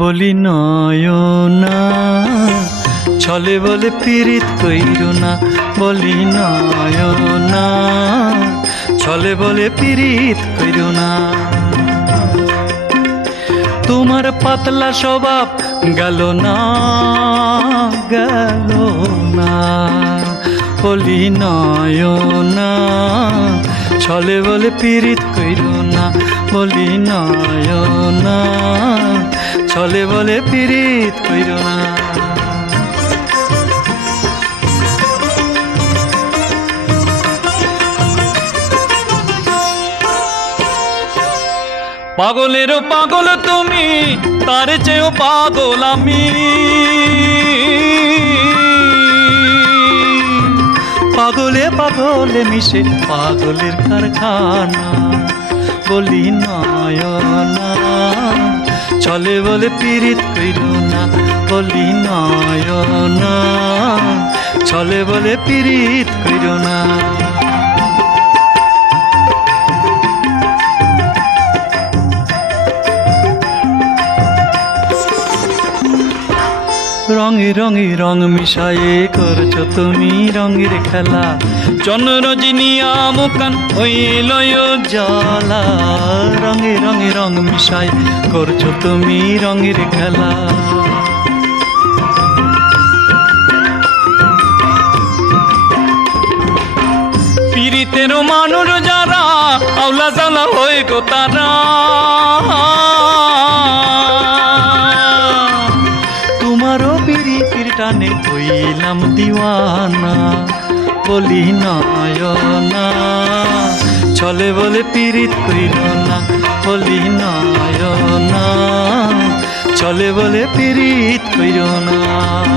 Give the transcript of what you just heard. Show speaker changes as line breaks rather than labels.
বলি নয়না, ছলে বলে পীড়িত কইর না, বলি নয়না, ছলে বলে পীড়িত কইর না। তোমার পাতলা স্বভাব গেল না গেল না। বলি নয়না, ছলে বলে পীড়িত কইর না, বলি নয়না ছলে বলে পীড়িত কইর না। পাগলেরও পাগল তুমি, তার চেয়েও পাগল আমি। পাগলে পাগলে মিশে পাগলের কারখানা, বলি নয়না। চলে বলে পীড়িত কইর না বলি নয় না চলে বলে পীড়িত কইর না। রঙে রঙে রং মিশায়ে করছ তুমি রঙের খেলা। চন্দ্র রজনিয়া মুকান ওই লয় জ্বালা। রঙে রঙে রং মিশায় করছ তুমি রঙের খেলা। পীড়িতের মানুষ যারা আউলা জ্বালা হয়ে গো তারা। পিরিতির কইলাম দিওয়ানা, বলি নয়না। চলে বলে পিরিত কইল না, বলি নয়না। চলে বলে পিরিত কইল না।